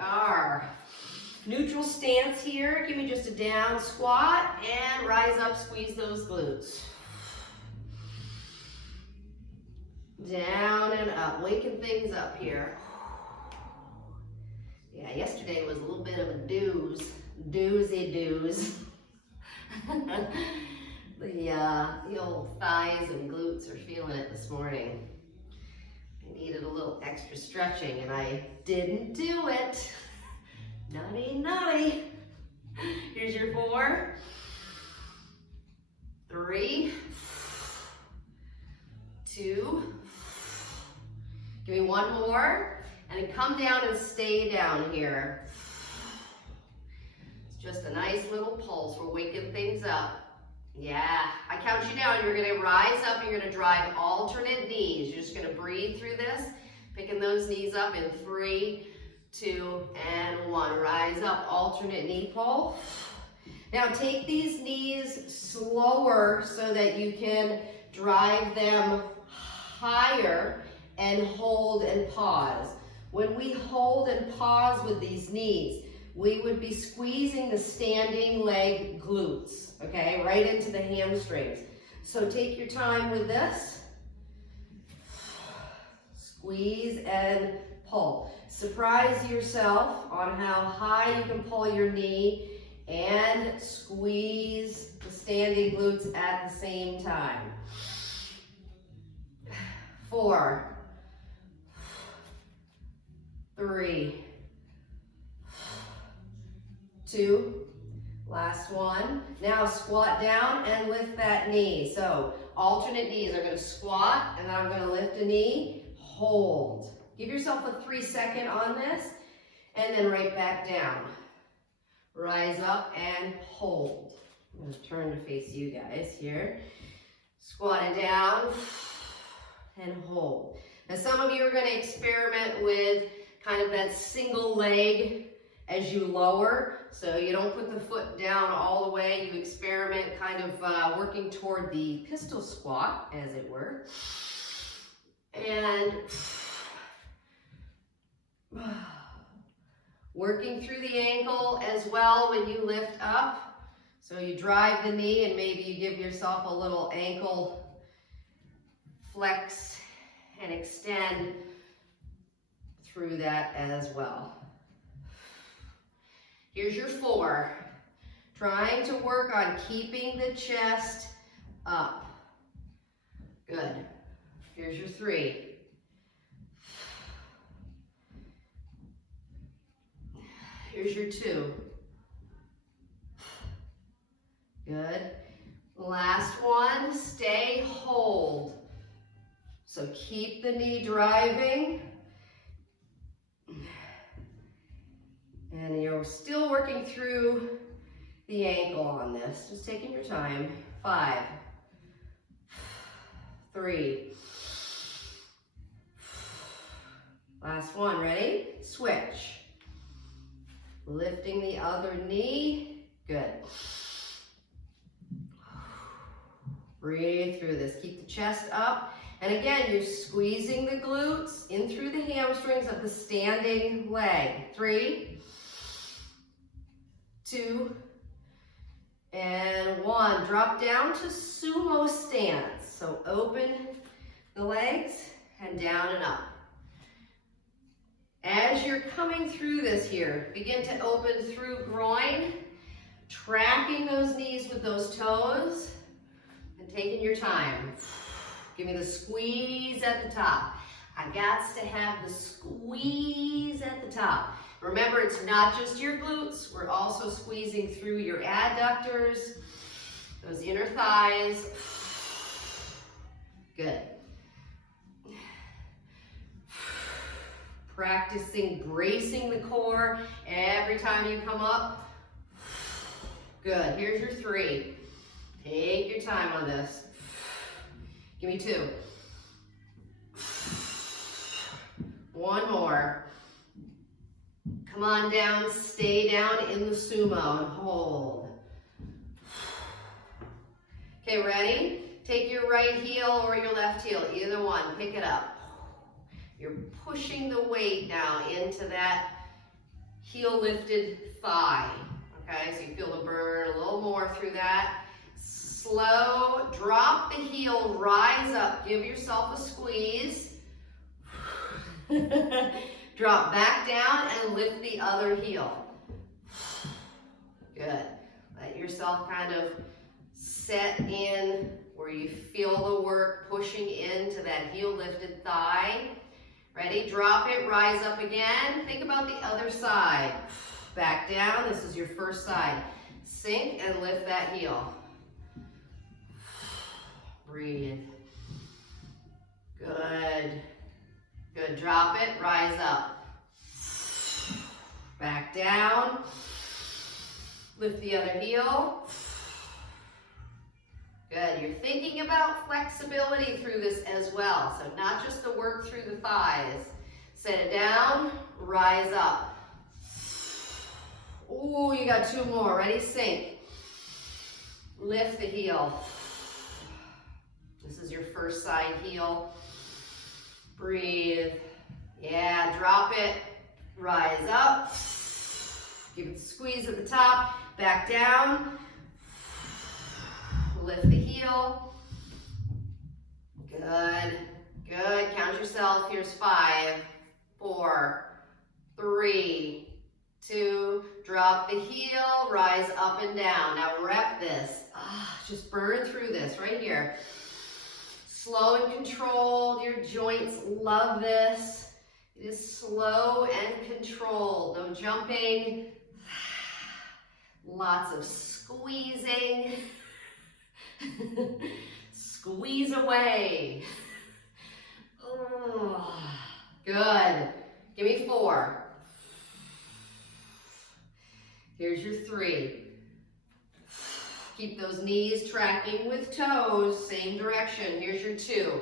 are. Neutral stance here. Give me just a down squat and rise up, squeeze those glutes. Down and up, waking things up here. Yeah, yesterday was a little bit of a doozy doos. The old thighs and glutes are feeling it this morning. I needed a little extra stretching and I didn't do it. Naughty, naughty. Here's your 4, 3, 2. Give me one more, and then come down and stay down here. It's just a nice little pulse. We're waking things up. Yeah, I count you down. You're gonna rise up, you're gonna drive alternate knees. You're just gonna breathe through this, picking those knees up in 3, 2, and 1. Rise up, alternate knee pull. Now take these knees slower so that you can drive them higher and hold and pause. When we hold and pause with these knees, we would be squeezing the standing leg glutes, okay, right into the hamstrings. So take your time with this. Squeeze and pull. Surprise yourself on how high you can pull your knee and squeeze the standing glutes at the same time. 4, 3, 2, last one. Now squat down and lift that knee. So alternate knees. I'm going to squat and then I'm going to lift a knee, hold. Give yourself a 3-second on this and then right back down. Rise up and hold. I'm going to turn to face you guys here. Squatting down and hold. Now some of you are going to experiment with kind of that single leg as you lower. So you don't put the foot down all the way. You experiment kind of working toward the pistol squat, as it were. And working through the ankle as well when you lift up. So you drive the knee and maybe you give yourself a little ankle flex and extend through that as well. Here's your 4. Trying to work on keeping the chest up. Good. Here's your 3. Here's your 2. Good. Last one, stay, hold. So keep the knee driving. And you're still working through the ankle on this. Just taking your time. 5, 3. Last one, ready? Switch. Lifting the other knee. Good. Breathe through this. Keep the chest up. And again, you're squeezing the glutes in through the hamstrings of the standing leg. 3, 2, and 1. Drop down to sumo stance. So open the legs and down and up. As you're coming through this here, begin to open through groin, tracking those knees with those toes, and taking your time. Give me the squeeze at the top. I got to have the squeeze at the top. Remember, it's not just your glutes. We're also squeezing through your adductors, those inner thighs. Good. Practicing bracing the core every time you come up. Good. Here's your 3. Take your time on this. Give me 2. 1 more. Come on down, stay down in the sumo and hold. Okay, ready? Take your right heel or your left heel, either one, pick it up. You're pushing the weight now into that heel lifted thigh. Okay, so you feel the burn a little more through that. Slow, drop the heel, rise up, give yourself a squeeze. Drop back down and lift the other heel. Good. Let yourself kind of set in where you feel the work pushing into that heel lifted thigh. Ready? Drop it, rise up again. Think about the other side. Back down, this is your first side. Sink and lift that heel. Breathe. Good. Good, drop it, rise up. Back down. Lift the other heel. Good, you're thinking about flexibility through this as well. So not just the work through the thighs. Set it down, rise up. Ooh, you got two more. Ready? Sink. Lift the heel. This is your first side heel. Breathe. Yeah, drop it. Rise up. Give it a squeeze at the top. Back down. Lift the heel. Good. Good. Count yourself. Here's 5, 4, 3, 2, drop the heel, rise up and down. Now rep this. Just burn through this right here. Slow and controlled. Your joints love this. It is slow and controlled. No jumping. Lots of squeezing. Squeeze away. Good. Give me 4. Here's your 3. Keep those knees tracking with toes, same direction. Here's your 2.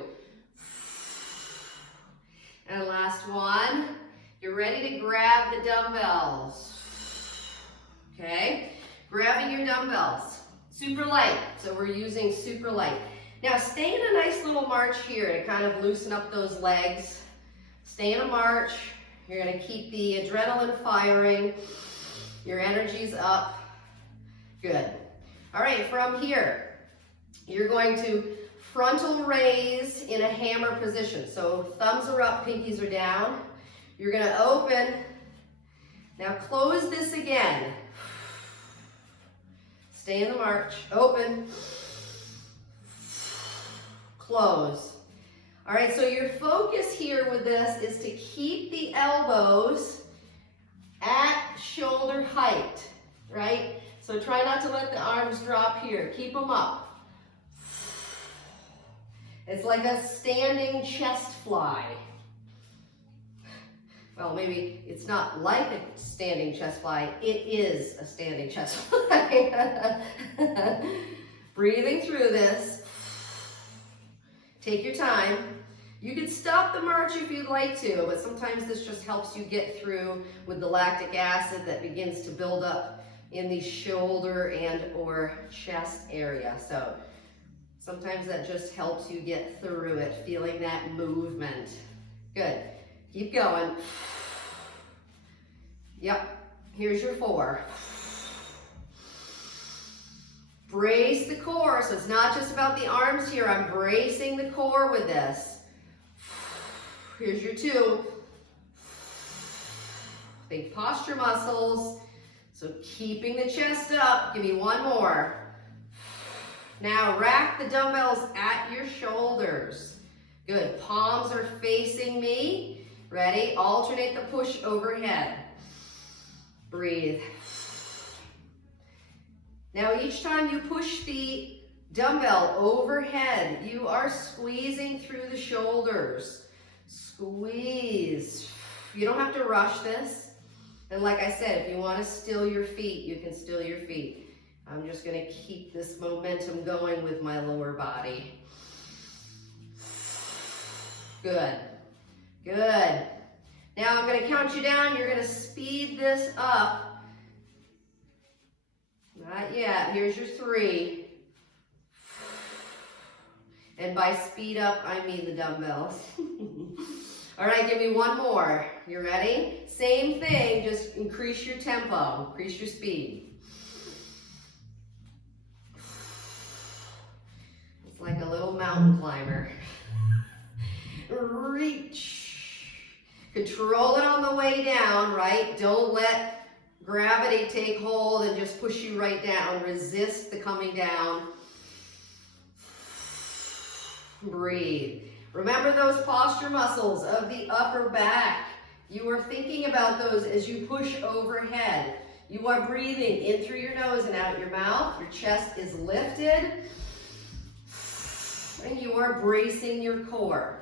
And last one. You're ready to grab the dumbbells. Okay? Grabbing your dumbbells. Super light. So we're using super light. Now stay in a nice little march here to kind of loosen up those legs. Stay in a march. You're going to keep the adrenaline firing. Your energy's up. Good. All right, from here, you're going to frontal raise in a hammer position. So thumbs are up, pinkies are down. You're going to open. Now close this again. Stay in the march. Open. Close. All right, so your focus here with this is to keep the elbows at shoulder height, right? So try not to let the arms drop here. Keep them up. It's like a standing chest fly. Well, maybe it's not like a standing chest fly. It is a standing chest fly. Breathing through this. Take your time. You can stop the march if you'd like to, but sometimes this just helps you get through with the lactic acid that begins to build up in the shoulder and or chest area. So sometimes that just helps you get through it, feeling that movement. Good. Keep going. Yep. Here's your 4. Brace the core. So it's not just about the arms here. I'm bracing the core with this. Here's your 2. Think posture muscles. So keeping the chest up. Give me 1 more. Now rack the dumbbells at your shoulders. Good. Palms are facing me. Ready? Alternate the push overhead. Breathe. Now each time you push the dumbbell overhead, you are squeezing through the shoulders. Squeeze. You don't have to rush this. And like I said, if you want to still your feet, you can still your feet. I'm just going to keep this momentum going with my lower body. Good. Good. Now I'm going to count you down. You're going to speed this up. Not yet. Here's your 3. And by speed up, I mean the dumbbells. All right, give me 1 more. You ready? Same thing, just increase your tempo, increase your speed. It's like a little mountain climber. Reach. Control it on the way down, right? Don't let gravity take hold and just push you right down. Resist the coming down. Breathe. Remember those posture muscles of the upper back. You are thinking about those as you push overhead. You are breathing in through your nose and out your mouth. Your chest is lifted. And you are bracing your core.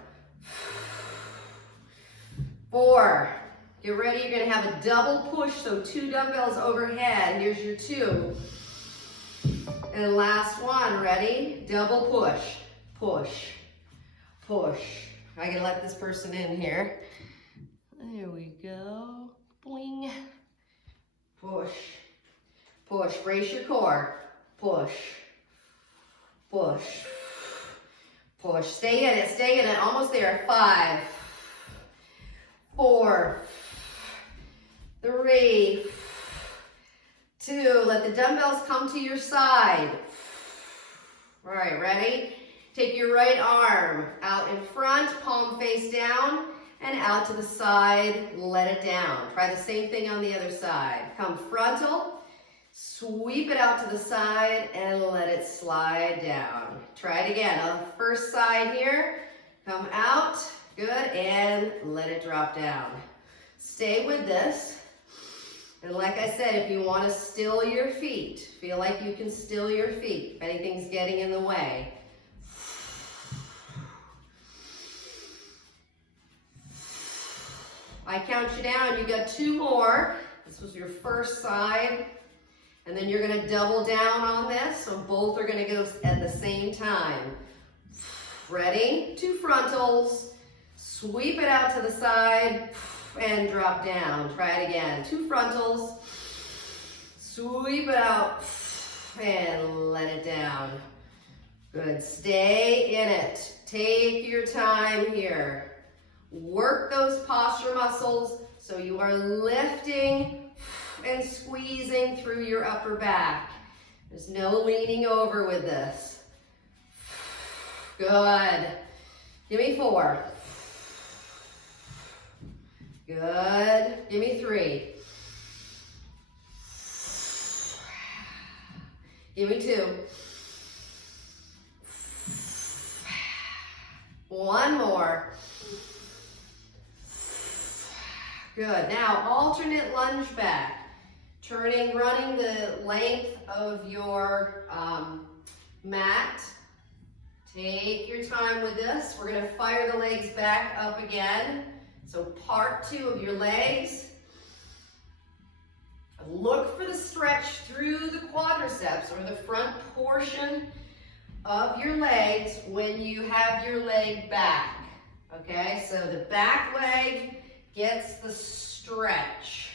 4. Get ready, you're gonna have a double push, so 2 dumbbells overhead. Here's your 2. And last one, ready? Double push, push, push. I gotta let this person in here. There we go, boing. Push, push, brace your core. Push, push, push. Stay in it, almost there. 5, 4, 3, 2. Let the dumbbells come to your side. All right, ready? Take your right arm out in front, palm face down, and out to the side, let it down. Try the same thing on the other side. Come frontal, sweep it out to the side, and let it slide down. Try it again. On the first side here, come out, good, and let it drop down. Stay with this. And like I said, if you want to still your feet, feel like you can still your feet if anything's getting in the way. I count you down, you got 2 more. This was your first side. And then you're gonna double down on this, so both are gonna go at the same time. Ready? 2 frontals, sweep it out to the side, and drop down. Try it again. 2 frontals, sweep it out, and let it down. Good, stay in it. Take your time here. Work those posture muscles so you are lifting and squeezing through your upper back. There's no leaning over with this. Good. Give me 4. Good. Give me 3. Give me 2. 1 more. Good. Now, alternate lunge back. Running the length of your mat. Take your time with this. We're going to fire the legs back up again. So part 2 of your legs. Look for the stretch through the quadriceps or the front portion of your legs when you have your leg back. Okay, so the back leg gets the stretch.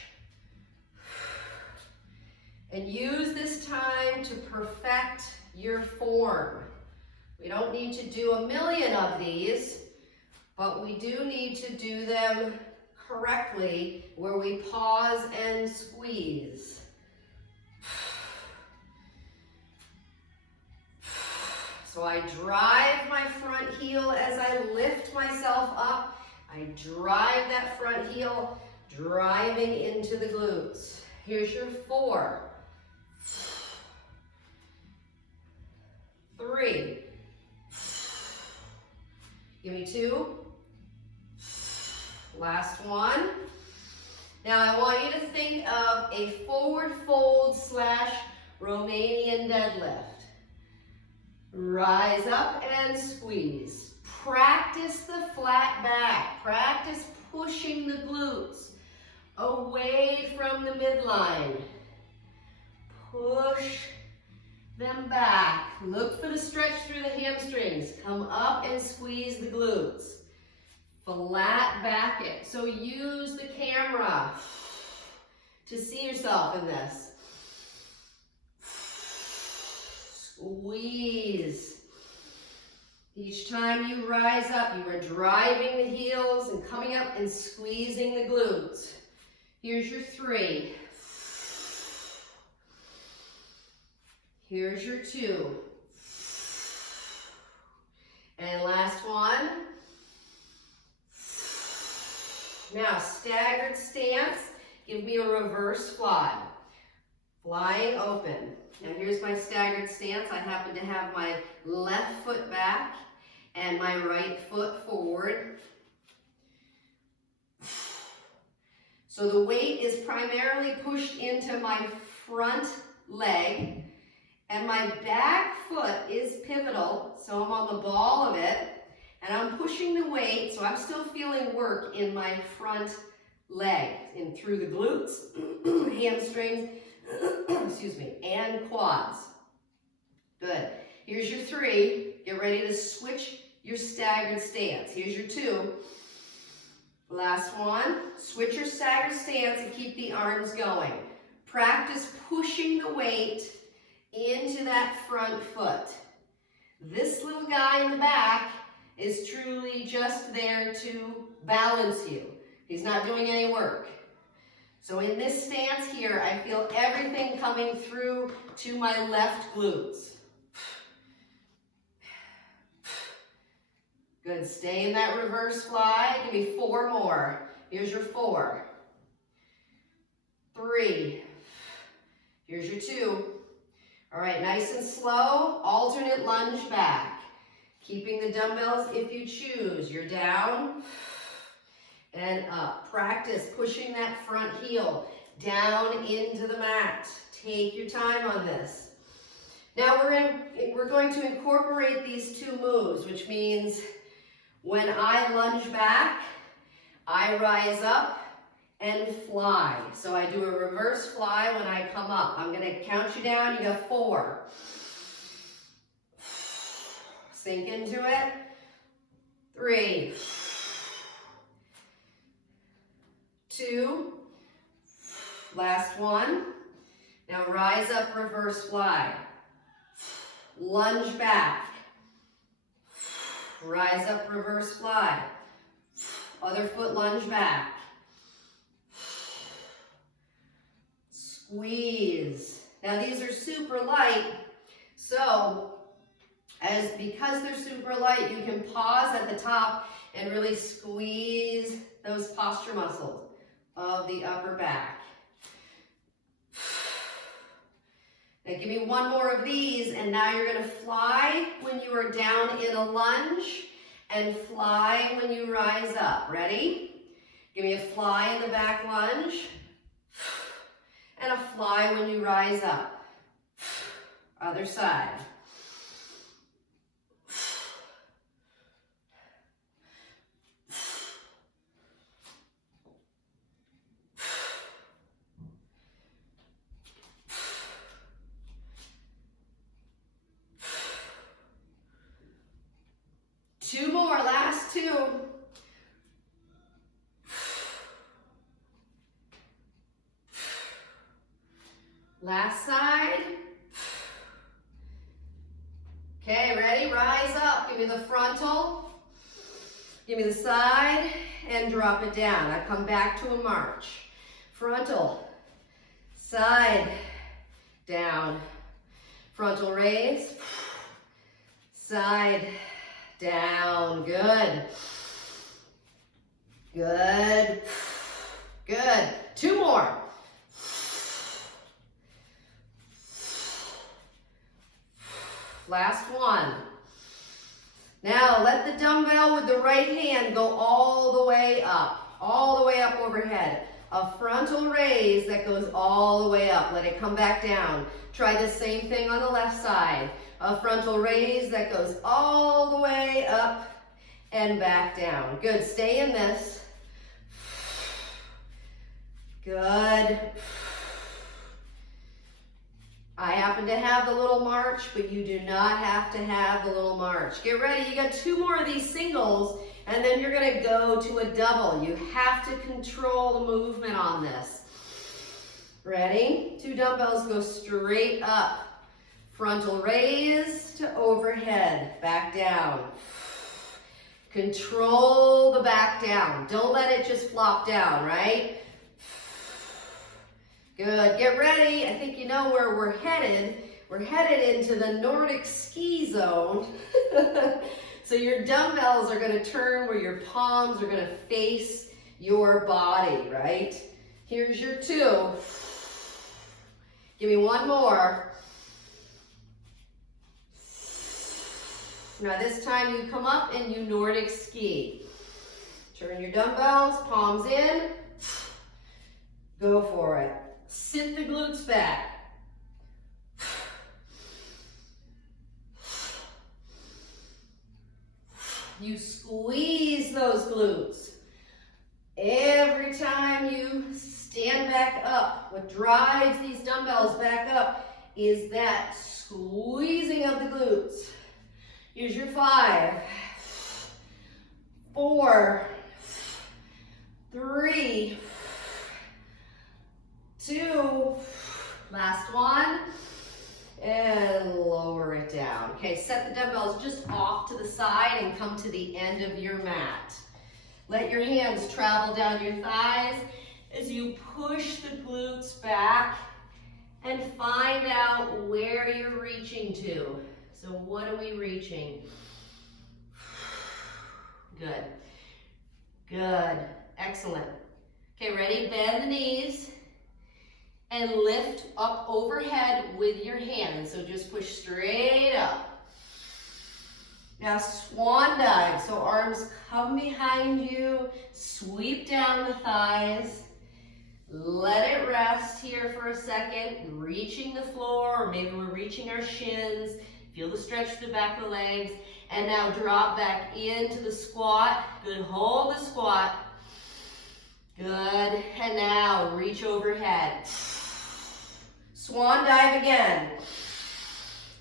And use this time to perfect your form. We don't need to do a million of these, but we do need to do them correctly where we pause and squeeze. So I drive my front heel as I lift myself up. I drive that front heel, driving into the glutes. Here's your 4, 3. Give me 2. Last one. Now I want you to think of a forward fold / Romanian deadlift. Rise up and squeeze. Practice the flat back. Practice pushing the glutes away from the midline. Push them back. Look for the stretch through the hamstrings. Come up and squeeze the glutes. Flat back it. So use the camera to see yourself in this. Squeeze. Each time you rise up, you are driving the heels and coming up and squeezing the glutes. Here's your 3. Here's your 2. And last one. Now, staggered stance. Give me a reverse fly. Flying open. Now here's my staggered stance. I happen to have my left foot back and my right foot forward. So the weight is primarily pushed into my front leg, and my back foot is pivotal, so I'm on the ball of it, and I'm pushing the weight, so I'm still feeling work in my front leg, in through the glutes, hamstrings, excuse me, and quads. Good. Here's your 3. Get ready to switch your staggered stance. Here's your 2. Last one. Switch your staggered stance and keep the arms going. Practice pushing the weight into that front foot. This little guy in the back is truly just there to balance you. He's not doing any work. So in this stance here, I feel everything coming through to my left glutes. Good, stay in that reverse fly. Give me 4 more. Here's your 4. 3. Here's your 2. All right, nice and slow, alternate lunge back. Keeping the dumbbells if you choose. You're down and up. Practice pushing that front heel down into the mat. Take your time on this. Now we're going to incorporate these 2 moves, which means when I lunge back, I rise up and fly. So I do a reverse fly when I come up. I'm going to count you down. You got 4. Sink into it. 3. 2. Last one. Now rise up, reverse fly. Lunge back. Rise up, reverse fly. Other foot lunge back. Squeeze. Now these are super light, so because they're super light, you can pause at the top and really squeeze those posture muscles of the upper back. Now give me 1 more of these, and now you're going to fly when you are down in a lunge and fly when you rise up. Ready? Give me a fly in the back lunge and a fly when you rise up. Other side. Two more, last 2. Last side. Okay, ready? Rise up. Give me the frontal. Give me the side and drop it down. I come back to a march. Frontal, side, down. Frontal raise, side, down. Good. Good. Good. 2 more. Last one. Now let the dumbbell with the right hand go all the way up overhead. A frontal raise that goes all the way up. Let it come back down. Try the same thing on the left side. A frontal raise that goes all the way up and back down. Good, stay in this. Good. I happen to have the little march, but you do not have to have the little march. Get ready, you got 2 more of these singles, and then you're gonna go to a double. You have to control the movement on this. Ready? 2 dumbbells go straight up. Frontal raise to overhead, back down. Control the back down. Don't let it just flop down, right? Good, get ready. I think you know where we're headed. We're headed into the Nordic ski zone. So your dumbbells are gonna turn where your palms are gonna face your body, right? Here's your 2. Give me 1 more. Now this time you come up and you Nordic ski. Turn your dumbbells, palms in. Go for it. Sit the glutes back. You squeeze those glutes. Every time you stand back up, what drives these dumbbells back up is that squeezing of the glutes. Here's your 5, 4, 3, 2, last one, and lower it down. Okay, set the dumbbells just off to the side and come to the end of your mat. Let your hands travel down your thighs as you push the glutes back and find out where you're reaching to. So what are we reaching? Good. Good. Excellent. Okay, ready? Bend the knees and lift up overhead with your hands. So just push straight up. Now swan dive. So arms come behind you, sweep down the thighs. Let it rest here for a second, reaching the floor, or maybe we're reaching our shins. Feel the stretch through the back of the legs. And now drop back into the squat. Good, hold the squat. Good, and now reach overhead. Swan dive again.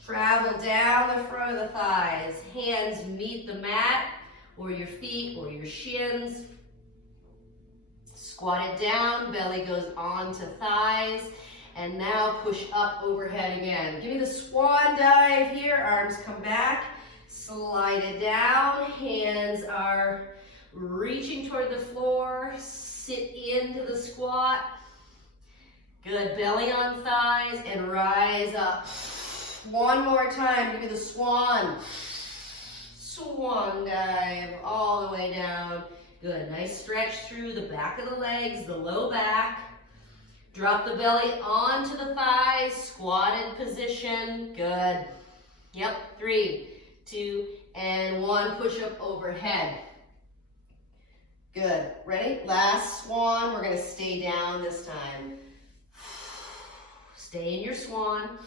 Travel down the front of the thighs. Hands meet the mat, or your feet, or your shins. Squat it down, belly goes onto thighs. And now push up overhead again. Give me the swan dive here. Arms come back. Slide it down. Hands are reaching toward the floor. Sit into the squat. Good. Belly on thighs and rise up. One more time. Give me the swan. Swan dive all the way down. Good. Nice stretch through the back of the legs, the low back. Drop the belly onto the thighs, squatted position. Good. Yep. 3, 2, and 1. Push up overhead. Good. Ready? Last swan. We're going to stay down this time. Stay in your swan.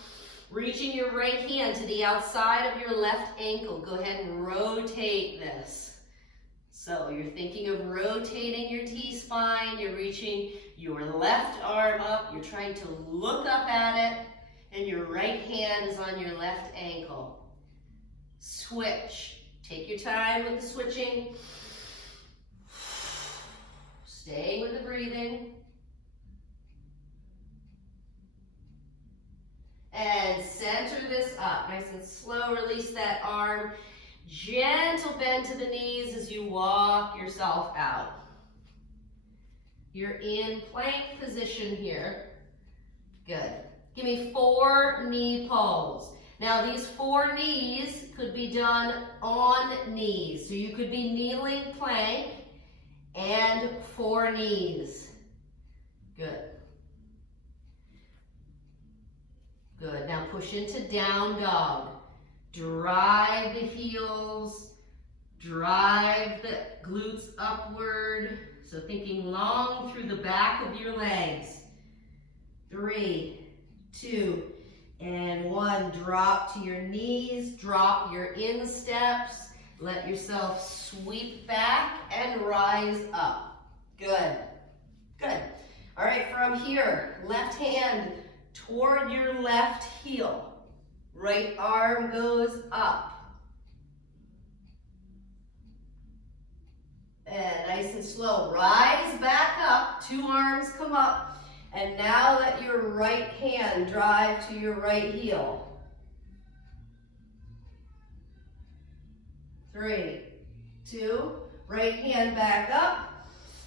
Reaching your right hand to the outside of your left ankle. Go ahead and rotate this. So you're thinking of rotating your T-spine. You're reaching your left arm up. You're trying to look up at it. And your right hand is on your left ankle. Switch. Take your time with the switching. Staying with the breathing. And center this up. Nice and slow. Release that arm. Gentle bend to the knees as you walk yourself out. You're in plank position here. Good. Give me 4 knee pulls. Now these 4 knees could be done on knees. So you could be kneeling plank and 4 knees. Good. Good. Now push into down dog. Drive the heels, drive the glutes upward. So thinking long through the back of your legs. 3, 2, and 1. Drop to your knees, drop your insteps. Let yourself sweep back and rise up. Good, good. All right, from here, left hand toward your left heel. Right arm goes up. And nice and slow. Rise back up. 2 arms come up. And now let your right hand drive to your right heel. 3, 2, right hand back up.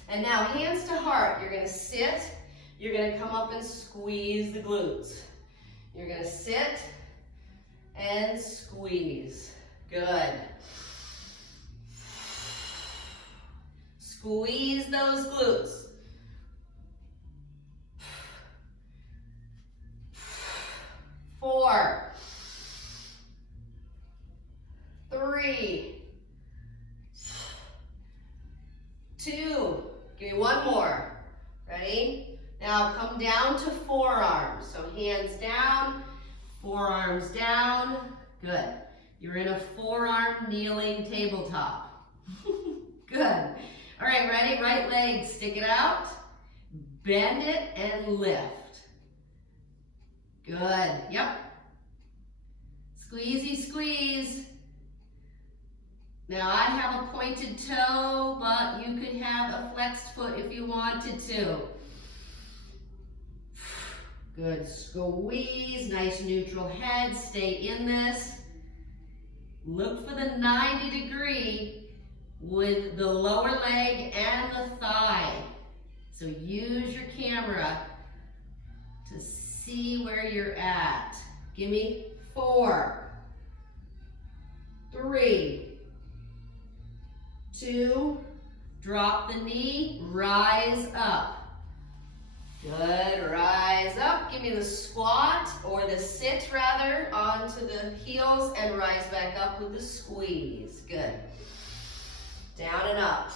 And now hands to heart. You're going to sit. You're going to come up and squeeze the glutes. You're going to sit and squeeze. Good. Squeeze those glutes. 4, 3, 2, give me one more. Ready? Now come down to forearms. So hands down, forearms down. Good. You're in a forearm kneeling tabletop. Good. All right, ready? Right leg, stick it out. Bend it and lift. Good. Yep. Squeezy, squeeze. Now I have a pointed toe, but you could have a flexed foot if you wanted to. Good. Squeeze. Nice neutral head. Stay in this. Look for the 90 degree with the lower leg and the thigh. So use your camera to see where you're at. Give me 4, 3, 2, drop the knee, rise up. Good, rise up. Give me the squat, or the sit rather, onto the heels and rise back up with the squeeze. Good. Down and up.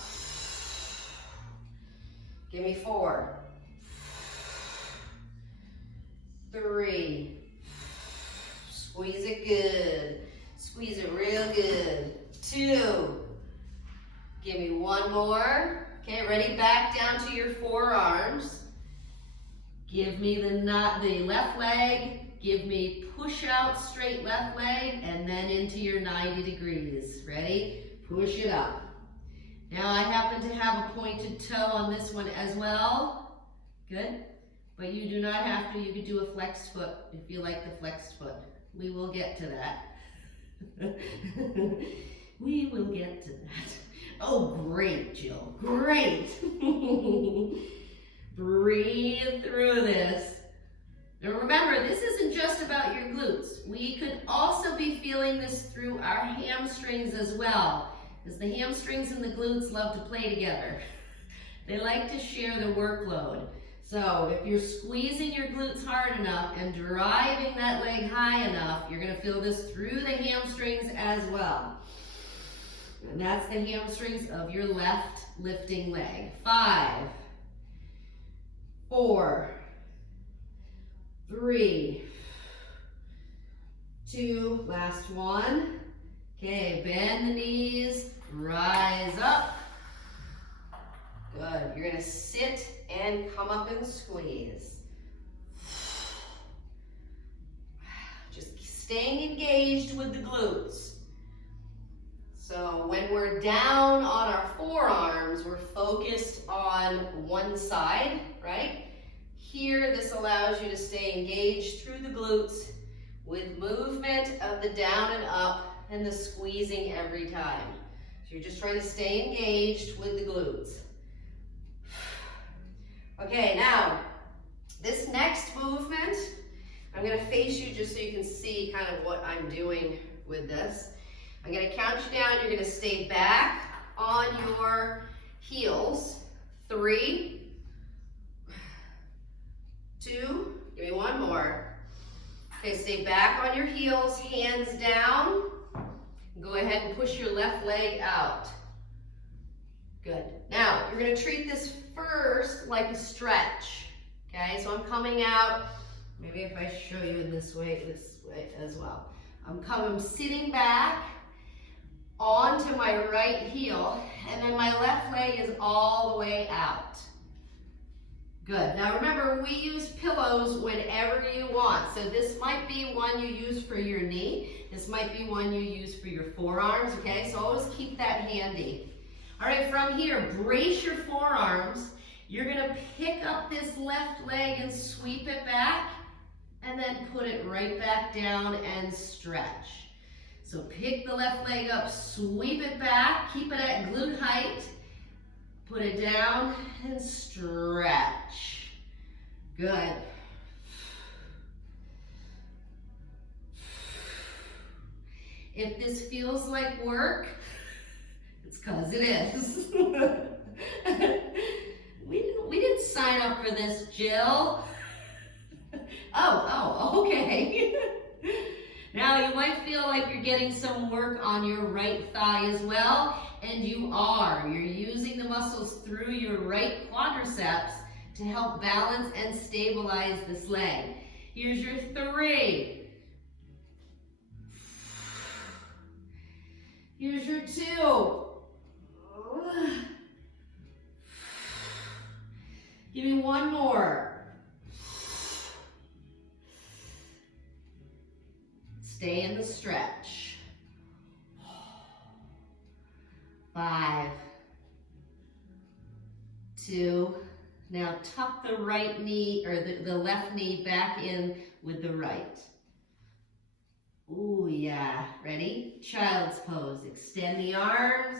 Give me 4, 3, squeeze it good. Squeeze it real good. 2, give me one more. Okay, ready? Back down to your forearms. Give me the left leg. Give me push out straight left leg and then into your 90 degrees. Ready? Push it up. Now I happen to have a pointed toe on this one as well. Good. But you do not have to. You could do a flexed foot if you like the flexed foot. We will get to that. We will get to that. Oh, great, Jill. Great. Breathe through this. Now remember, this isn't just about your glutes. We could also be feeling this through our hamstrings as well, because the hamstrings and the glutes love to play together. They like to share the workload. So if you're squeezing your glutes hard enough and driving that leg high enough, you're going to feel this through the hamstrings as well. And that's the hamstrings of your left lifting leg. 5, 4, 3, 2, last one. Okay, bend the knees, rise up. Good. You're going to sit and come up and squeeze. Just staying engaged with the glutes. So when we're down on our forearms, we're focused on one side, right? Here, this allows you to stay engaged through the glutes with movement of the down and up and the squeezing every time. So you're just trying to stay engaged with the glutes. Okay, now, this next movement, I'm going to face you just so you can see kind of what I'm doing with this. I'm going to count you down. You're going to stay back on your heels. 3, 2, give me one more. Okay, stay back on your heels, hands down. Go ahead and push your left leg out. Good. Now, you're going to treat this first like a stretch. Okay, so I'm coming out. Maybe if I show you in this way as well. I'm sitting back onto my right heel, and then my left leg is all the way out. Good. Now remember, we use pillows whenever you want. So this might be one you use for your knee. This might be one you use for your forearms, okay? So always keep that handy. All right, from here, brace your forearms. You're gonna pick up this left leg and sweep it back, and then put it right back down and stretch. So pick the left leg up, sweep it back, keep it at glute height, put it down and stretch. Good. If this feels like work, it's because it is. we didn't sign up for this, Jill. Oh, okay. Now you might feel like you're getting some work on your right thigh as well, and you are. You're using the muscles through your right quadriceps to help balance and stabilize this leg. Here's your 3. Here's your 2. Give me one more. Stay in the stretch. 5, 2. Now tuck the right knee, or the left knee back in with the right. Ooh, yeah. Ready? Child's pose. Extend the arms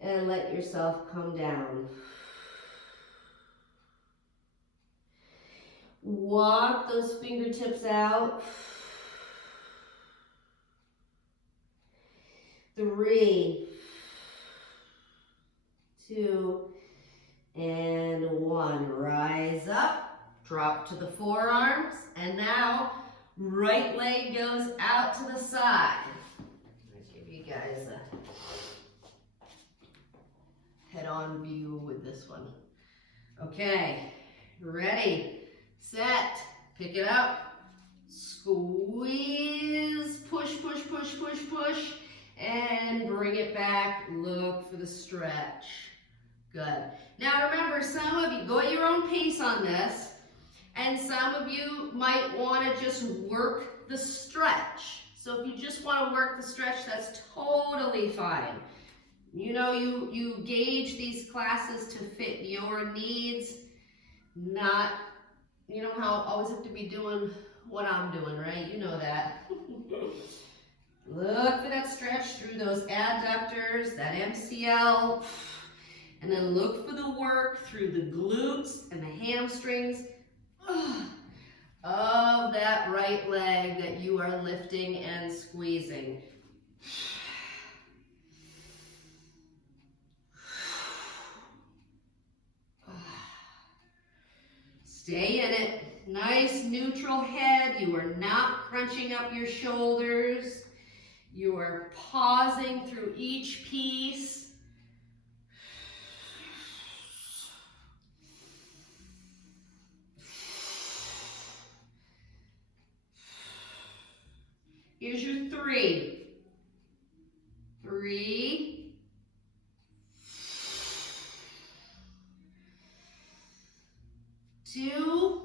and let yourself come down. Walk those fingertips out. 3, 2, and 1. Rise up, drop to the forearms, and now right leg goes out to the side. I'll give you guys a head-on view with this one. Okay, ready, set, pick it up, squeeze, push, push, push, push, push, and bring it back. Look for the stretch. Good. Now remember, some of you, go at your own pace on this, and some of you might want to just work the stretch. So if you just want to work the stretch, that's totally fine. You know, you gauge these classes to fit your needs, not, you know how I always have to be doing what I'm doing, right? You know that. Look for that stretch through those adductors, that MCL, and then look for the work through the glutes and the hamstrings of that right leg that you are lifting and squeezing. Stay in it. Nice neutral head. You are not crunching up your shoulders. You are pausing through each piece. Here's your 3. 3. 2.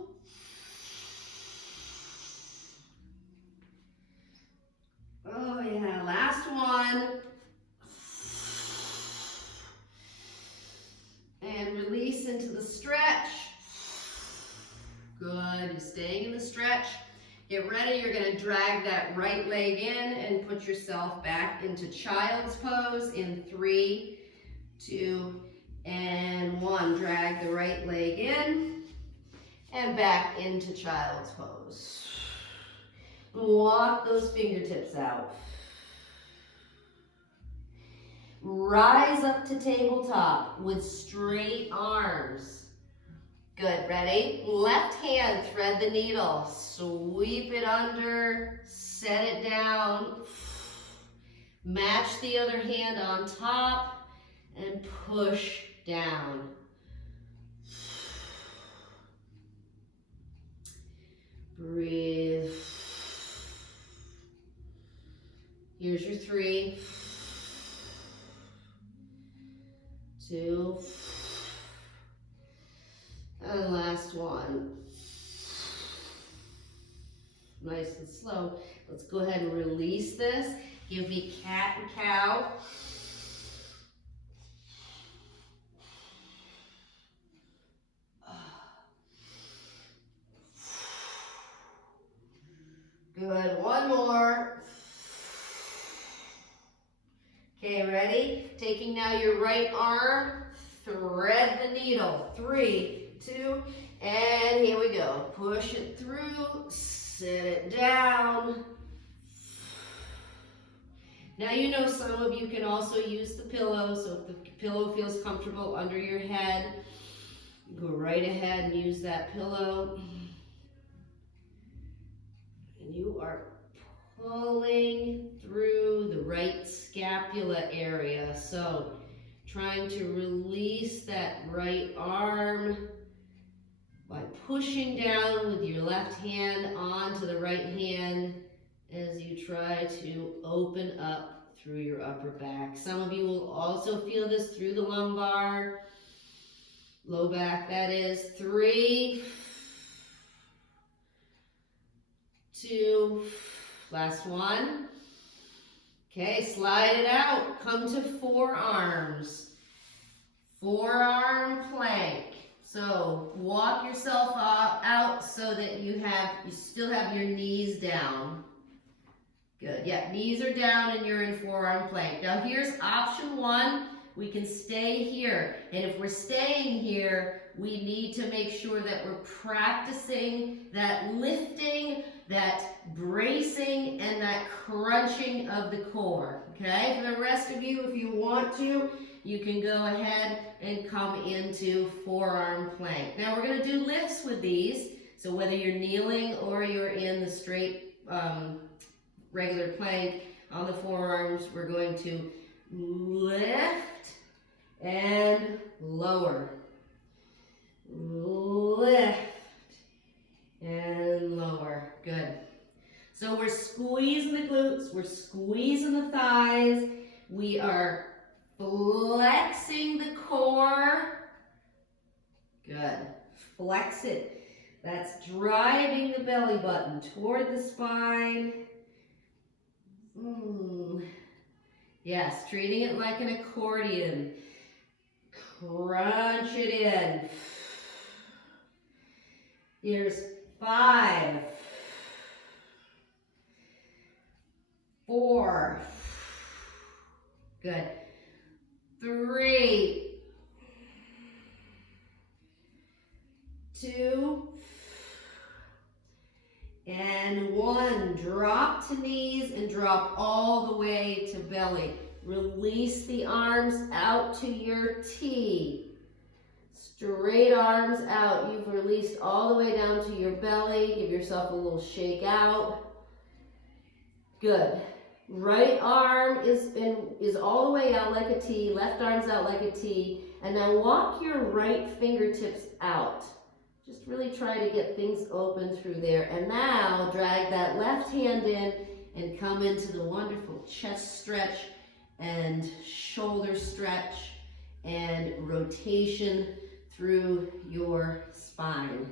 Oh yeah, last one. And release into the stretch. Good, you're staying in the stretch. Get ready, you're gonna drag that right leg in and put yourself back into child's pose in 3, 2, and 1. Drag the right leg in and back into child's pose. Walk those fingertips out. Rise up to tabletop with straight arms. Good, ready? Left hand, thread the needle. Sweep it under, set it down. Match the other hand on top and push down. Breathe. Here's your 3, 2, and last one. Nice and slow. Let's go ahead and release this. Give me cat and cow. Good, one more. Okay, ready? Taking now your right arm, thread the needle. 3, 2, and here we go. Push it through, sit it down. Now you know some of you can also use the pillow, so if the pillow feels comfortable under your head, go right ahead and use that pillow. And you are pulling through the right scapula area. So trying to release that right arm by pushing down with your left hand onto the right hand as you try to open up through your upper back. Some of you will also feel this through the lumbar, low back that is. 3, 2, last one. Okay, slide it out. Come to forearms. Forearm plank. So walk yourself out so that you still have your knees down. Good, yeah, knees are down and you're in forearm plank. Now here's option 1. We can stay here. And if we're staying here, we need to make sure that we're practicing that lifting, that bracing, and that crunching of the core. Okay, for the rest of you, if you want to, you can go ahead and come into forearm plank. Now we're going to do lifts with these. So whether you're kneeling or you're in the straight regular plank on the forearms, we're going to lift and lower. Lift and lower. Good. So we're squeezing the glutes, we're squeezing the thighs, we are flexing the core. Good. Flex it. That's driving the belly button toward the spine. Yes, treating it like an accordion. Crunch it in. Here's 5, 4, good, 3, 2, and 1. Drop to knees and drop all the way to belly. Release the arms out to your T. Straight arms out. You've released all the way down to your belly. Give yourself a little shake out. Good. Right arm is all the way out like a T. Left arm's out like a T. And now walk your right fingertips out. Just really try to get things open through there. And now drag that left hand in and come into the wonderful chest stretch and shoulder stretch and rotation through your spine.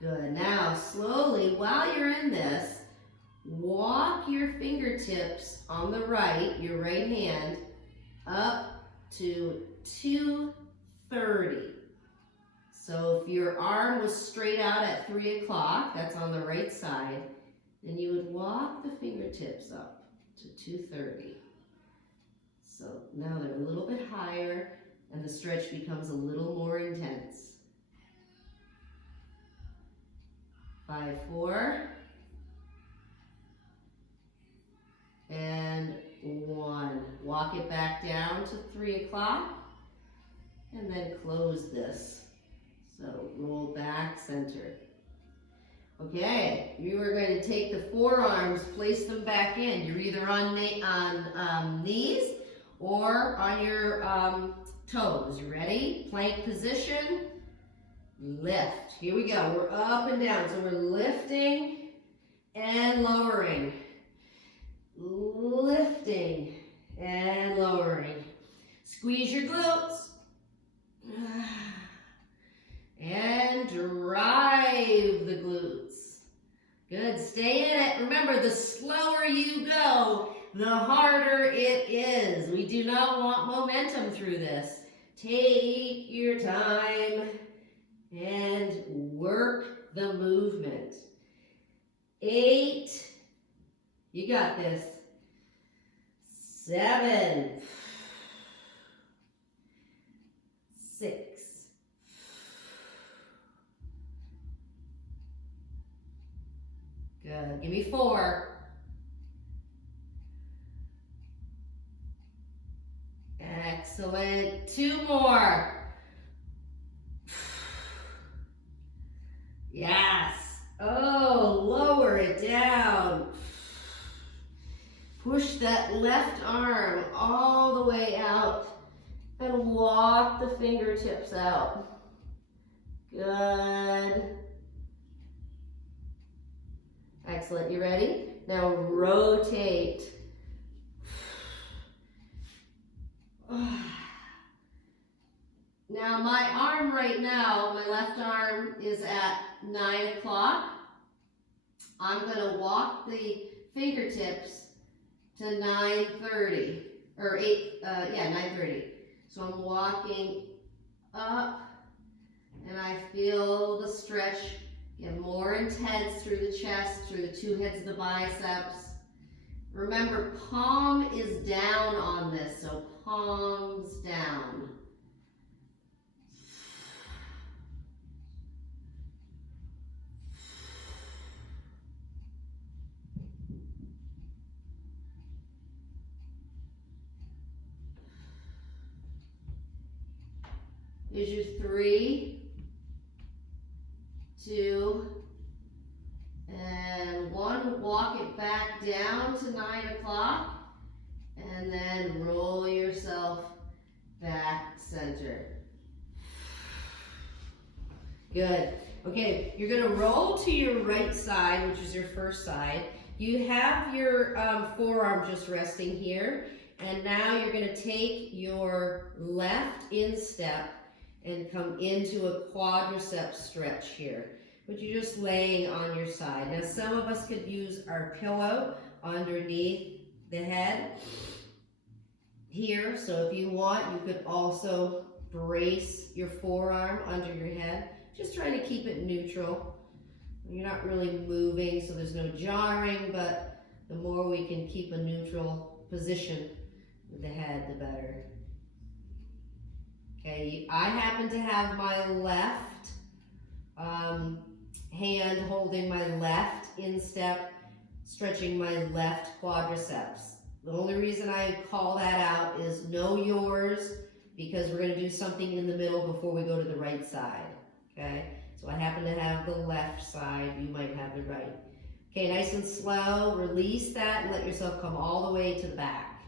Good. Now, slowly, while you're in this, walk your fingertips on the right, your right hand, up to 230. So if your arm was straight out at 3 o'clock, that's on the right side, then you would walk the fingertips up to 230. So now they're a little bit higher and the stretch becomes a little more intense. 5, 4, and 1. Walk it back down to 3 o'clock, and then close this. So roll back, center. Okay, you are going to take the forearms, place them back in. You're either on knees or on your toes. You ready? Plank position. Lift. Here we go. We're up and down. So we're lifting and lowering. Lifting and lowering. Squeeze your glutes. And drive the glutes. Good. Stay in it. Remember, the slower you go, the harder it is. We do not want momentum through this. Take your time and work the movement. 8, you got this. 7, 6, good. Give me 4. Excellent. 2 more. Yes. Oh, lower it down. Push that left arm all the way out and walk the fingertips out. Good. Excellent. You ready? Now rotate. Now my arm right now, my left arm is at 9 o'clock. I'm going to walk the fingertips to 9:30 or 9:30. So I'm walking up and I feel the stretch get more intense through the chest, through the 2 heads of the biceps. Remember, palm is down on this, so palms down. Here's your 3, 2, and 1. Walk it back down to 9 o'clock, and then roll yourself back center. Good. Okay, you're going to roll to your right side, which is your first side. You have your forearm just resting here, and now you're going to take your left instep and come into a quadricep stretch here. But you're just laying on your side. Now some of us could use our pillow underneath the head here. So if you want, you could also brace your forearm under your head. Just trying to keep it neutral. You're not really moving, so there's no jarring, but the more we can keep a neutral position with the head, the better. Okay, I happen to have my left hand holding my left instep, stretching my left quadriceps. The only reason I call that out is know yours, because we're going to do something in the middle before we go to the right side. Okay, so I happen to have the left side, you might have the right. Okay, nice and slow, release that and let yourself come all the way to the back.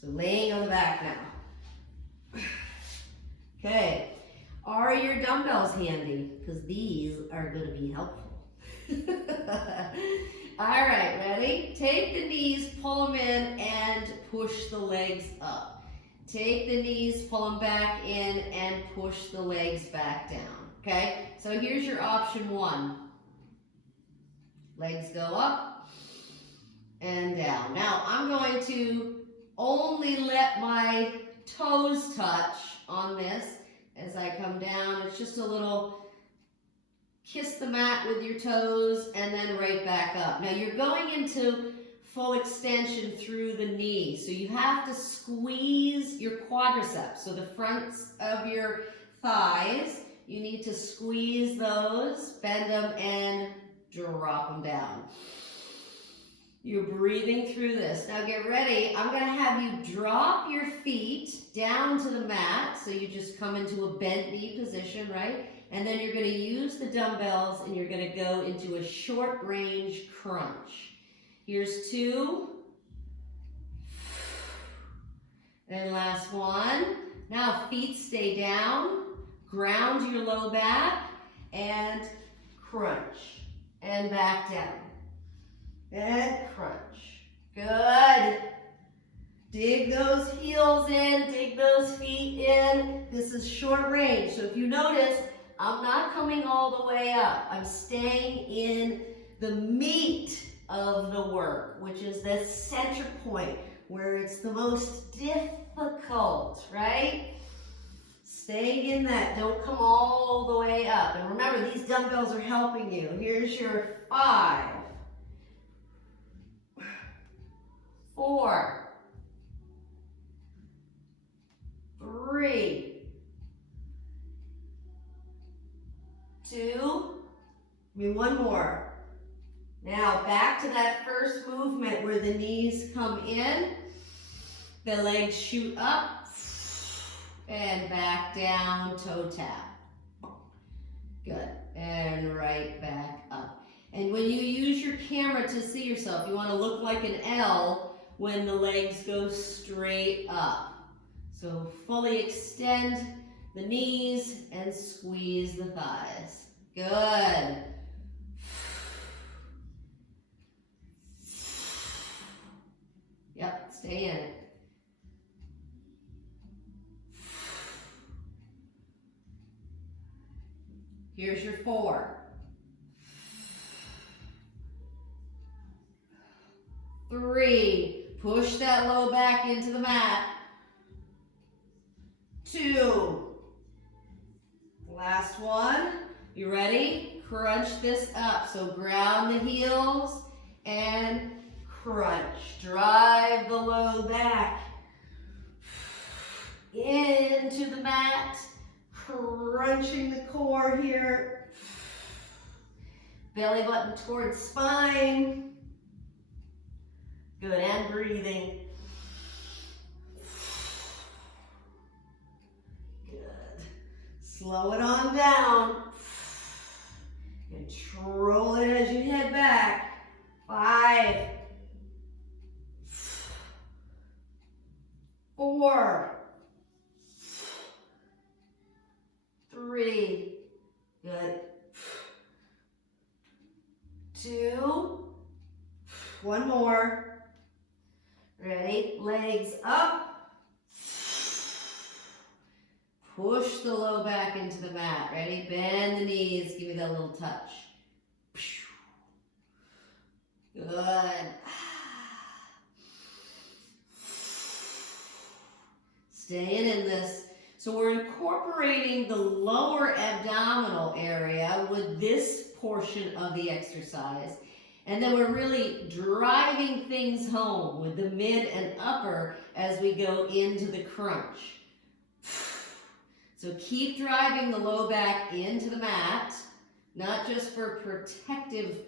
So laying on the back now. Okay, are your dumbbells handy? Because these are going to be helpful. All right, ready? Take the knees, pull them in, and push the legs up. Take the knees, pull them back in, and push the legs back down. Okay, so here's your option 1. Legs go up and down. Now, I'm going to only let my toes touch on this as I come down. It's just a little kiss the mat with your toes and then right back up. Now you're going into full extension through the knee, so you have to squeeze your quadriceps, so the fronts of your thighs, you need to squeeze those, bend them and drop them down. You're breathing through this. Now get ready. I'm going to have you drop your feet down to the mat. So you just come into a bent knee position, right? And then you're going to use the dumbbells and you're going to go into a short range crunch. Here's 2. And last 1. Now feet stay down. Ground your low back and crunch. And back down. And crunch. Good. Dig those heels in, dig those feet in. This is short range. So if you notice, I'm not coming all the way up. I'm staying in the meat of the work, which is the center point where it's the most difficult, right? Stay in that. Don't come all the way up. And remember, these dumbbells are helping you. Here's your 5, 4, 3, 2, one more. Now back to that first movement where the knees come in, the legs shoot up, and back down, toe tap. Good, and right back up. And when you use your camera to see yourself, you want to look like an L when the legs go straight up. So fully extend the knees and squeeze the thighs. Good. Yep, stay in it. Here's your 4. 3, push that low back into the mat. 2, last one. You ready? Crunch this up. So ground the heels and crunch. Drive the low back into the mat. Crunching the core here. Belly button towards spine. Good, and breathing. Good. Slow it on down. Control it as you head back. 5, 4, 3, good. 2, one more. Ready? Legs up. Push the low back into the mat. Ready? Bend the knees. Give me that little touch. Good. Staying in this. So we're incorporating the lower abdominal area with this portion of the exercise. And then we're really driving things home with the mid and upper as we go into the crunch. So keep driving the low back into the mat, not just for protective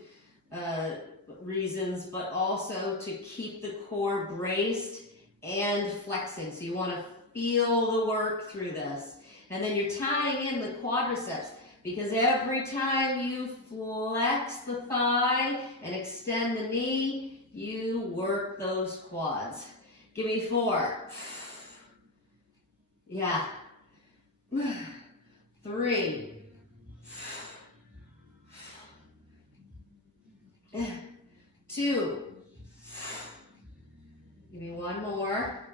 reasons, but also to keep the core braced and flexing. So you want to feel the work through this. And then you're tying in the quadriceps, because every time you flex the thigh and extend the knee, you work those quads. Give me 4. Yeah. 3. 2. Give me one more.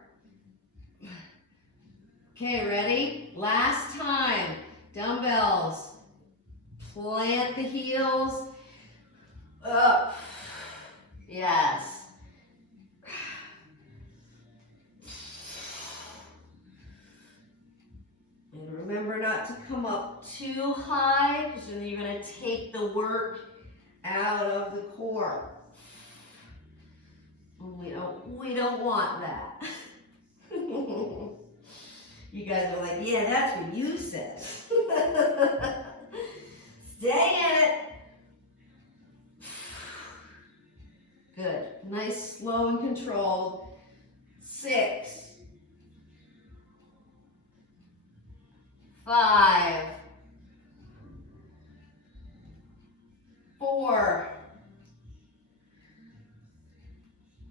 Okay, ready? Last time. Dumbbells. Plant the heels. Up. Yes. And remember not to come up too high, because then you're going to take the work out of the core. We don't want that. You guys are like, yeah, that's what you said. Stay in it. Good. Nice, slow and controlled. 6. 5. 4.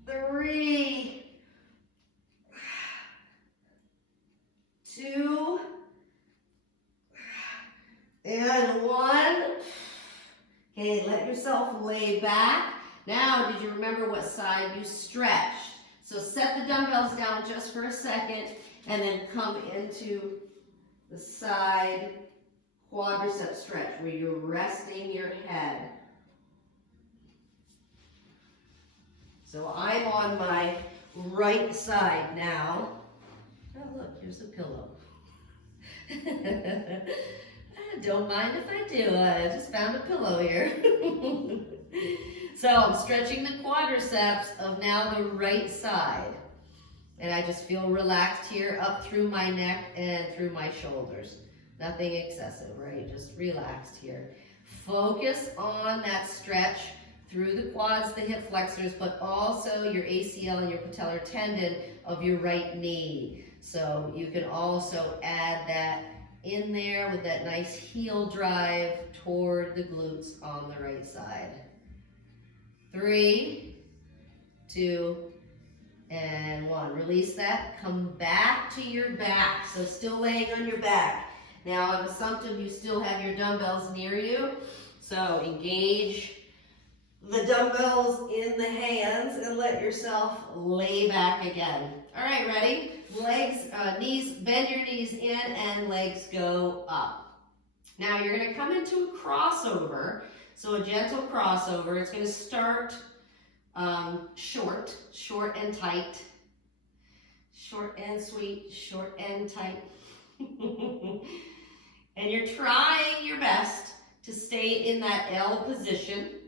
3. 2. And 1. Okay, let yourself lay back. Now, did you remember what side you stretched? So set the dumbbells down just for a second and then come into the side quadricep stretch where you're resting your head. So I'm on my right side now. Oh, look, here's a pillow. Don't mind if I do. I just found a pillow here. So I'm stretching the quadriceps of now the right side. And I just feel relaxed here up through my neck and through my shoulders. Nothing excessive, right? Just relaxed here. Focus on that stretch through the quads, the hip flexors, but also your ACL and your patellar tendon of your right knee. So you can also add that in there with that nice heel drive toward the glutes on the right side. 3, 2, and 1. Release that. Come back to your back. So still laying on your back. Now on assumptive, you still have your dumbbells near you. So engage the dumbbells in the hands and let yourself lay back again. All right, ready? Legs, knees, bend your knees in and legs go up. Now you're gonna come into a crossover. So a gentle crossover. It's gonna start short and tight. Short and sweet, short and tight. And you're trying your best to stay in that L position,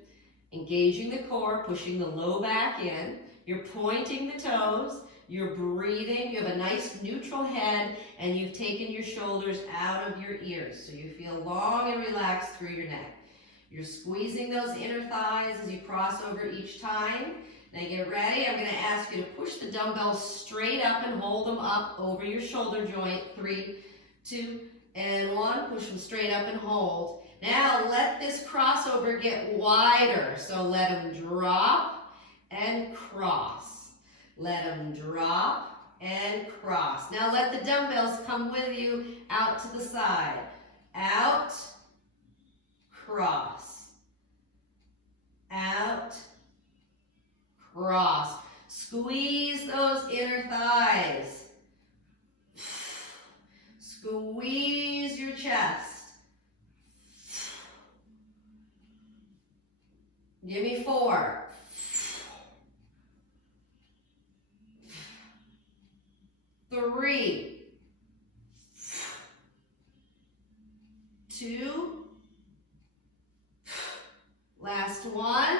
engaging the core, pushing the low back in. You're pointing the toes, you're breathing, you have a nice neutral head, and you've taken your shoulders out of your ears. So you feel long and relaxed through your neck. You're squeezing those inner thighs as you cross over each time. Now get ready. I'm going to ask you to push the dumbbells straight up and hold them up over your shoulder joint. 3, 2, and 1. Push them straight up and hold. Now let this crossover get wider. So let them drop and cross. Let them drop and cross. Now let the dumbbells come with you out to the side. Out, cross. Out, cross. Squeeze those inner thighs. Squeeze your chest. Give me 4. 3. 2. Last one.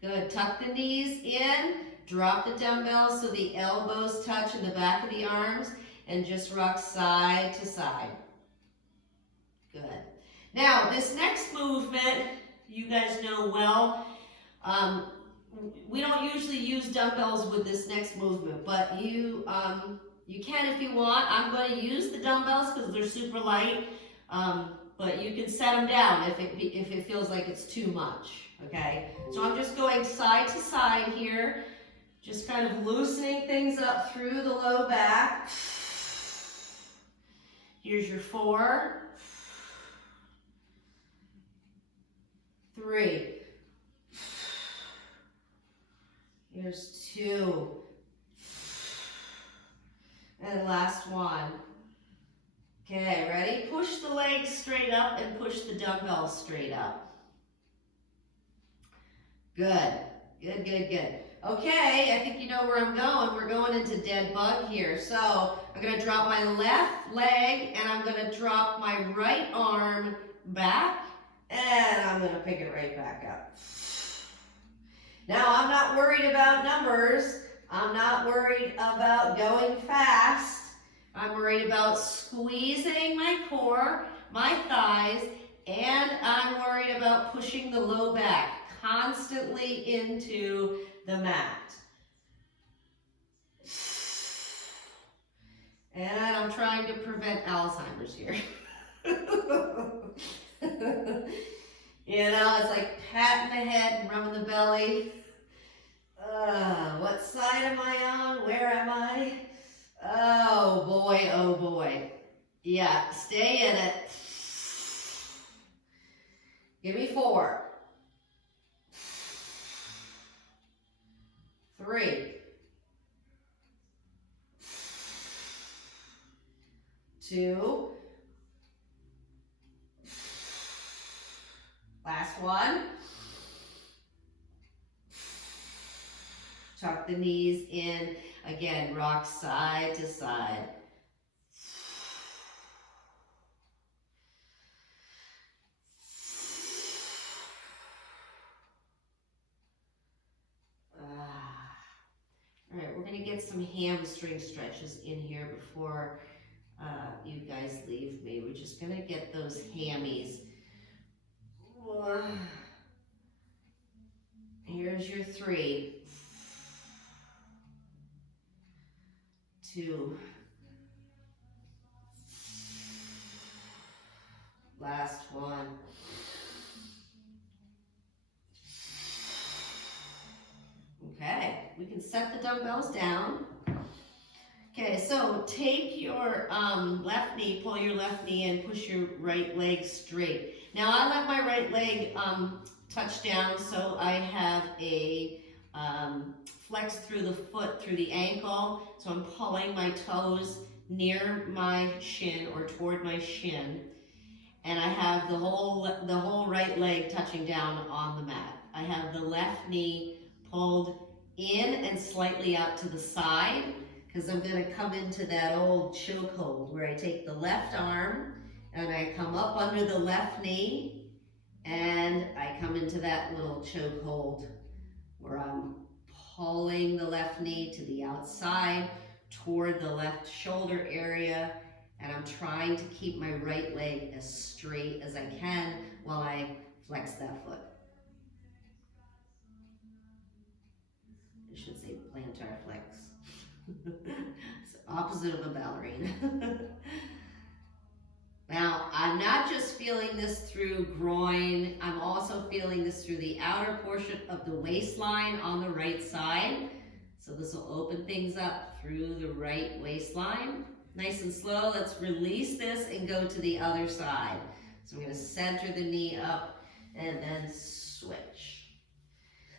Good. Tuck the knees in. Drop the dumbbells so the elbows touch in the back of the arms and just rock side to side. Good. Now, this next movement, you guys know well. We don't usually use dumbbells with this next movement, but you can if you want. I'm going to use the dumbbells because they're super light, but you can set them down if it feels like it's too much. Okay, so I'm just going side to side here, just kind of loosening things up through the low back. Here's your 4, 3. Here's 2. And last one. Okay, ready? Push the legs straight up and push the dumbbells straight up. Good, good, good, good. Okay, I think you know where I'm going. We're going into dead bug here. So I'm gonna drop my left leg and I'm gonna drop my right arm back and I'm gonna pick it right back up. Now I'm not worried about numbers. I'm not worried about going fast. I'm worried about squeezing my core, my thighs, and I'm worried about pushing the low back constantly into the mat. And I'm trying to prevent Alzheimer's here. You know, it's like patting the head and rubbing the belly. What side am I on? Where am I? Oh boy, oh boy. Yeah, stay in it. Give me 4. 3. 2. Last one. Tuck the knees in. Again, rock side to side. All right, we're gonna get some hamstring stretches in here before you guys leave me. We're just gonna get those hammies. Here's your 3, 2, last one. Okay, we can set the dumbbells down. Okay, so take your left knee, pull your left knee in, push your right leg straight. Now I let my right leg touch down, so I have a flex through the foot, through the ankle. So I'm pulling my toes near my shin or toward my shin. And I have the whole right leg touching down on the mat. I have the left knee pulled in and slightly out to the side, because I'm going to come into that old chokehold where I take the left arm and I come up under the left knee and I come into that little chokehold where I'm pulling the left knee to the outside toward the left shoulder area, and I'm trying to keep my right leg as straight as I can while I flex that foot. I should say plantar flex. It's opposite of a ballerina. Now, I'm not just feeling this through groin, I'm also feeling this through the outer portion of the waistline on the right side. So this will open things up through the right waistline. Nice and slow, let's release this and go to the other side. So I'm going to center the knee up and then switch.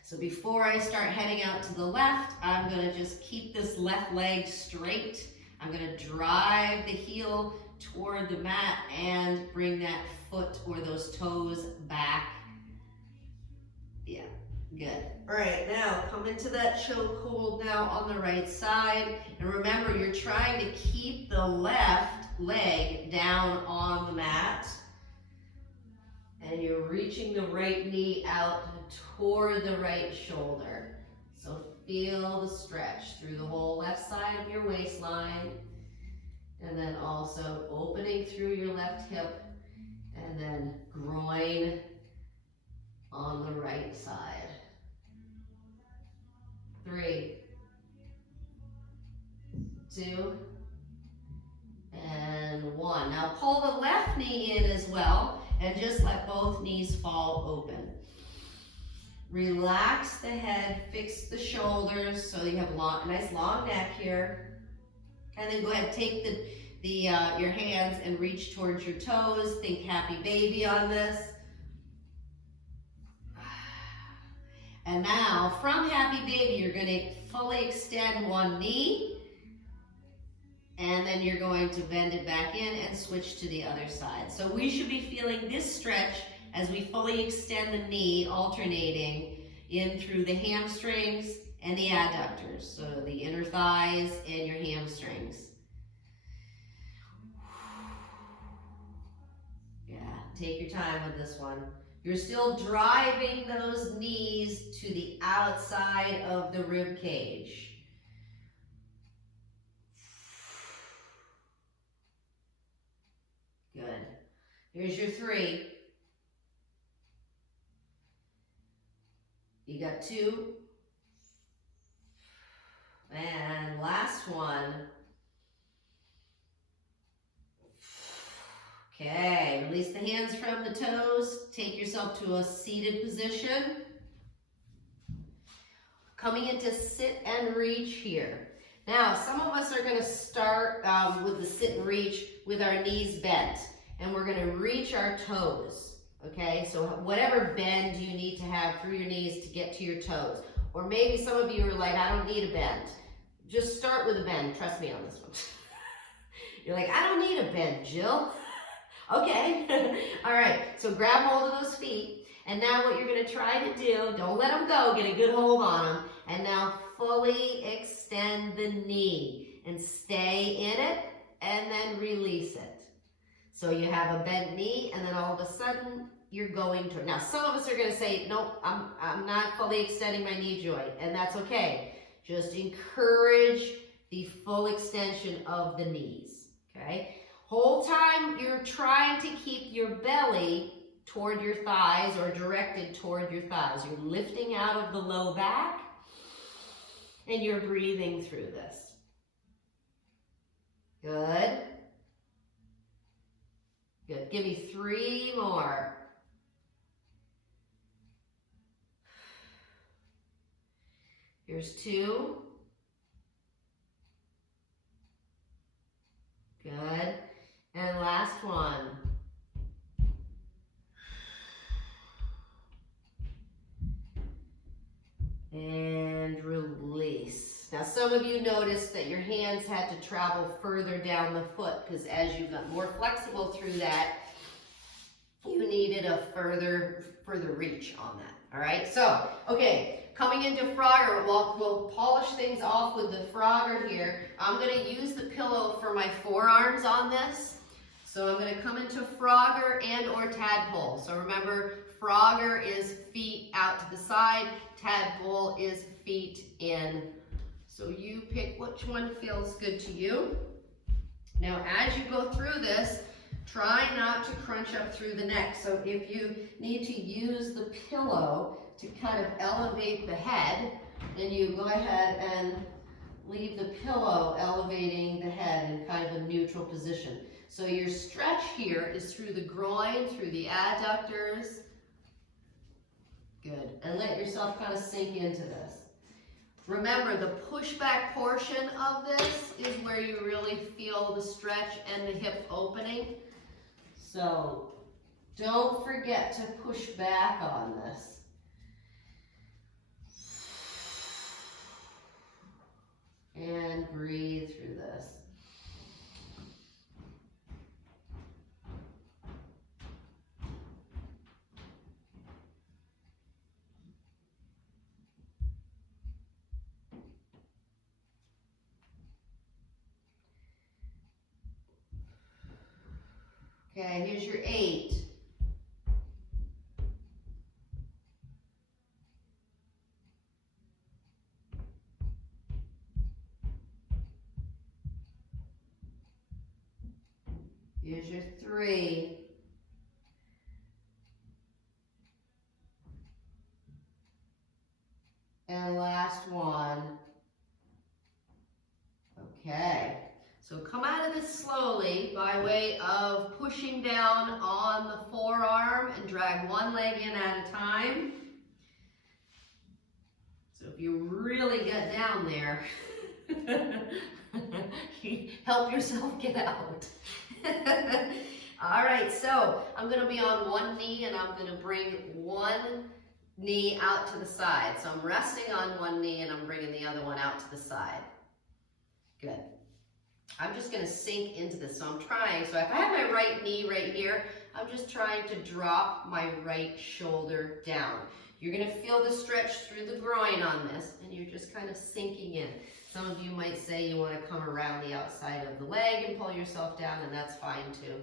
So before I start heading out to the left, I'm going to just keep this left leg straight. I'm going to drive the heel toward the mat and bring that foot or those toes back. Yeah, good. All right, now come into that chokehold now on the right side. And remember, you're trying to keep the left leg down on the mat. And you're reaching the right knee out toward the right shoulder. So feel the stretch through the whole left side of your waistline. And then also opening through your left hip. And then groin on the right side. 3, 2, and 1. Now pull the left knee in as well. And just let both knees fall open. Relax the head, fix the shoulders so you have a nice long neck here. And then go ahead, take your hands and reach towards your toes. Think happy baby on this. And now, from happy baby, you're going to fully extend one knee. And then you're going to bend it back in and switch to the other side. So we should be feeling this stretch as we fully extend the knee, alternating in through the hamstrings and the adductors. So the inner thighs and your hamstrings. Yeah, take your time with this one. You're still driving those knees to the outside of the rib cage. Good. Here's your 3. You got 2. And last one. Okay, release the hands from the toes. Take yourself to a seated position. Coming into sit and reach here. Now, some of us are going to start with the sit and reach with our knees bent. And we're going to reach our toes. Okay, so whatever bend you need to have through your knees to get to your toes. Or maybe some of you are like, I don't need a bend. Just start with a bend. Trust me on this one. You're like, I don't need a bend, Jill. Okay. All right, so grab hold of those feet. And now what you're gonna try to do, don't let them go, get a good hold on them. And now fully extend the knee and stay in it and then release it. So you have a bent knee and then all of a sudden you're going to, now some of us are gonna say, nope, I'm not fully extending my knee joint, and that's okay. Just encourage the full extension of the knees, okay? Whole time you're trying to keep your belly toward your thighs or directed toward your thighs. You're lifting out of the low back and you're breathing through this. Good. Good. Give me 3 more. Here's 2. Good. And last one. And release. Now some of you noticed that your hands had to travel further down the foot because as you got more flexible through that, you needed a further reach on that. All right, so, okay, coming into Frogger, we'll polish things off with the Frogger here. I'm going to use the pillow for my forearms on this. So I'm going to come into Frogger and or tadpole. So remember, Frogger is feet out to the side, tadpole is feet in. So you pick which one feels good to you. Now as you go through this, try not to crunch up through the neck. So if you need to use the pillow to kind of elevate the head, then you go ahead and leave the pillow elevating the head in kind of a neutral position. So your stretch here is through the groin, through the adductors. Good. And let yourself kind of sink into this. Remember, the pushback portion of this is where you really feel the stretch and the hip opening. So don't forget to push back on this. And breathe through this. Okay, here's your 8. Here's your 3. And last one. Okay. So come out of this slowly by way of pushing down on the forearm and drag one leg in at a time. So if you really get down there, help yourself get out. All right, so I'm going to be on one knee and I'm going to bring one knee out to the side. So I'm resting on one knee and I'm bringing the other one out to the side. Good. I'm just going to sink into this. So I'm trying. So if I have my right knee right here, I'm just trying to drop my right shoulder down. You're going to feel the stretch through the groin on this, and you're just kind of sinking in. Some of you might say you want to come around the outside of the leg and pull yourself down, and that's fine too.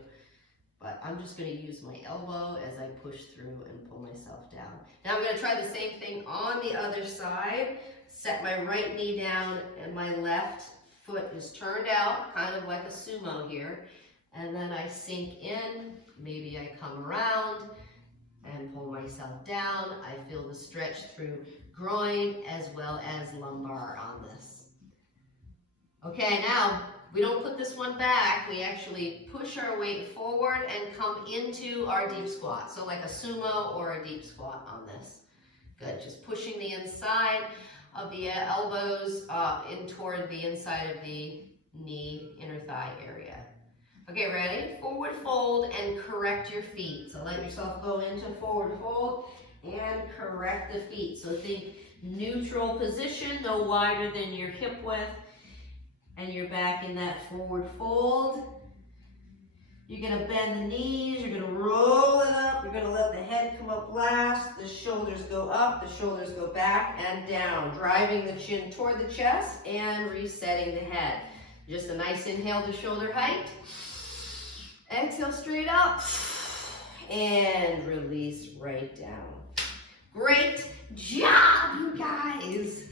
But I'm just going to use my elbow as I push through and pull myself down. Now I'm going to try the same thing on the other side. Set my right knee down and my left foot is turned out, kind of like a sumo here. And then I sink in, maybe I come around and pull myself down. I feel the stretch through groin as well as lumbar on this. Okay, now we don't put this one back. We actually push our weight forward and come into our deep squat. So like a sumo or a deep squat on this. Good, just pushing the inside of the elbows in toward the inside of the knee, inner thigh area. Okay, ready? Forward fold and correct your feet. So let yourself go into forward fold and correct the feet. So think neutral position, no wider than your hip width, and you're back in that forward fold. You're gonna bend the knees, you're gonna roll it up, you're gonna let the head come up last, the shoulders go up, the shoulders go back and down, driving the chin toward the chest and resetting the head. Just a nice inhale to shoulder height. Exhale straight up and release right down. Great job, you guys.